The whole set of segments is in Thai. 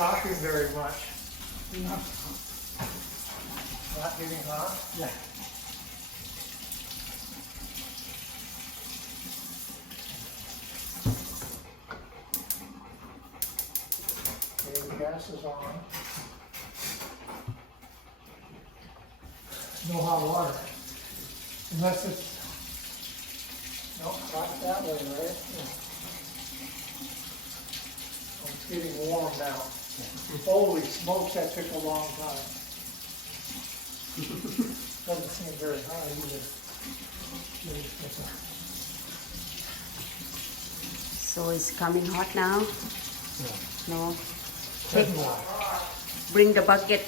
talking very much. Not getting hot? Yeah. Okay, the gas is on. No hot water. Unless it's, no, not that way, right? Oh, It's getting warm now. Holy smokes, that took a long time. Doesn't seem very high either. So it's coming hot now? No. Take more. Bring the bucket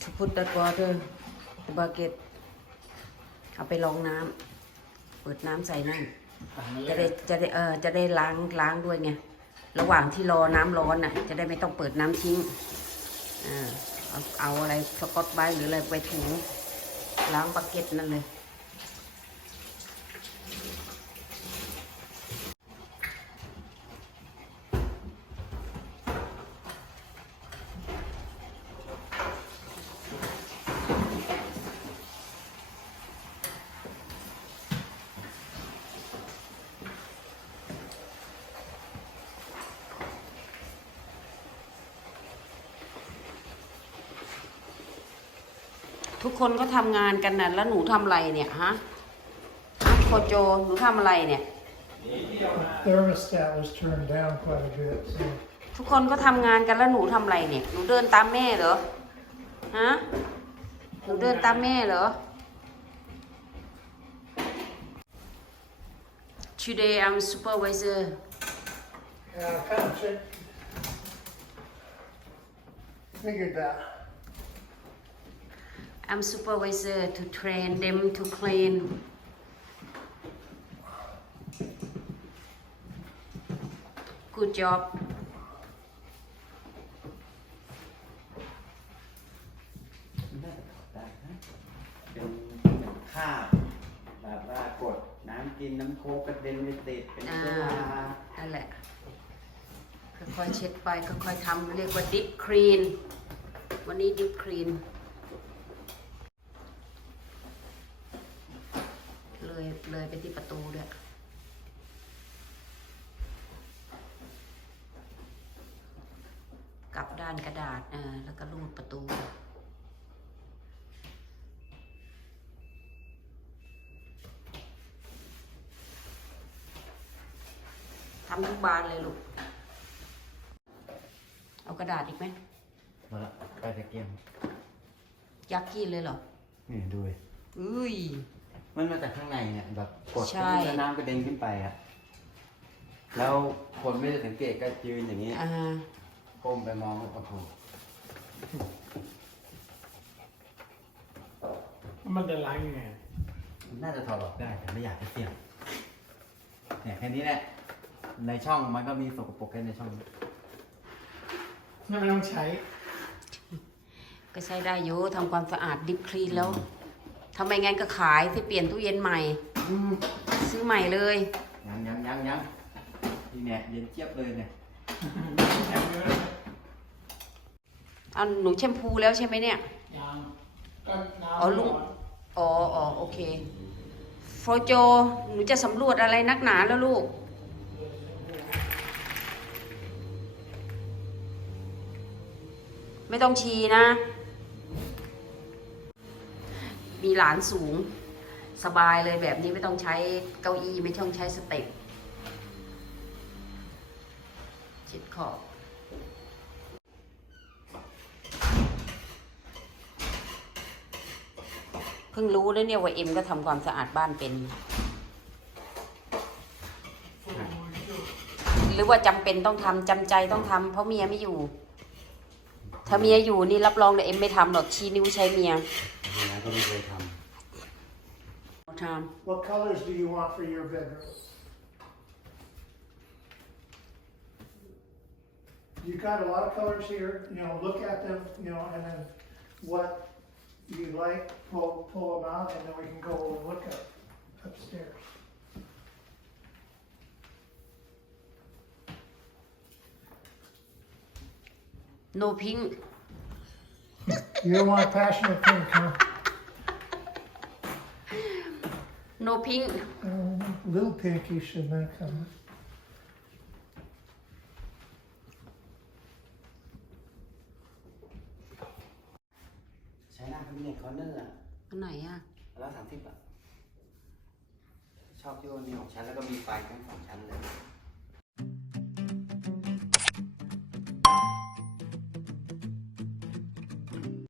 to put that water the bucket เอาไปรองน้ำเปิดน้ำใส่นั่นจะได้จะได้เออจะได้ล้างล้างด้วยไง ระหว่างที่รอน้ำร้อนน่ะ จะได้ไม่ต้องเปิดน้ำทิ้งเอาเอาอะไรสกอตไบหรืออะไรไปถูล้างบักเก็ตนั่นเลย ทุกคนก็ทำงานกันน่ะแล้วหนูทำอะไรเนี่ยฮะฮะโคโจหนูทำอะไรเนี่ย Thermostat was turned down quite a bit, so. ทุกคนก็ทำงานกันแล้วหนูทำอะไรเนี่ย หนูเดินตามแม่เหรอฮะหนูเดินตามแม่เหรอ Today I'm supervisor Yeah, I kind of check. Figured that. I'm supervisor to train them to clean good job น่าจะถอดได้นะเป็นข้าวแบบว่ากดน้ำกินน้ำโคกกระเด็นไปติดเป็นอ่าเชื้อรานั่นแหละค่อยๆเช็ดไปค่อยๆทำเรียกว่าดิฟคลีน วันนี้ดิฟคลีน เลยเลยไปที่ประตูด้วยกลับด้านกระดาษอ่าแล้วก็รูดประตูทำทุกบานเลยลูก เอากระดาษอีกไหมมาละไปตะเกียงยักกี้เลยเหรอ นี่ดูดิอุ้ย มันมาจากข้างในเนี่ยแบบกดใช่ แล้วน้ำกระเด็นขึ้นไปอะแล้วคนไม่ได้สังเกตก็ยืนอย่างนี้อ่า ก้มไปมองโอ้โหมันจะล้างยังไงน่าจะถอดออกได้แต่ไม่อยากจะเสี่ยงเนี่ยแค่นี้แหละในช่องมันก็มีสกปรกแค่ในช่องไม่ต้องใช้ ก็ใช้ได้อยู่ทำความสะอาดดิฟคลีนแล้ว ทำไมงั้นก็ขายที่เปลี่ยนตู้เย็นใหม่ซื้อใหม่เลย ยังยังยังยังนี่เนี่ยเย็นเจี๊ยบเลยเนี่ยเอาหนูแชมพูแล้วใช่ไหมเนี่ย ยังก็น้อ๋อลุง อ๋ออ๋อโอเค โฟโจ หนูจะสำรวจอะไรนักหนาแล้วลูก ไม่ต้องชีนะ มีหลานสูงสบายเลยแบบนี้ไม่ต้องใช้เก้าอี้ไม่ต้องใช้สเต็ปช็ดขอบเพิ่งรู้นะเนี่ยว่าเอ็มก็ทำความสะอาดบ้านเป็น หรือว่าจำเป็นต้องทำจำใจต้องทำเพราะเมียไม่อยู่ ถ้าเมียอยู่นี่รับรองเลยเอ็มไม่ทำหรอกชี้นิ้วใช้เมีย นี่นะก็ไม่เคยท ท What colors do you want for your bedroom? You got a lot of colors here, you know, look at them, you know, and then what you like, pull, pull them out, and then we can go and look up upstairs. no pink You don't want passionate pink, huh? no pink Um, little pinky should not come. ใช้หน้าเป็นเน็ตคอร์เนอร์อะอันไหนอะแล้วสามสิบอะชอบที่ว่ามีของชั้นแล้วก็มีไฟทั้งสองชั้นเลย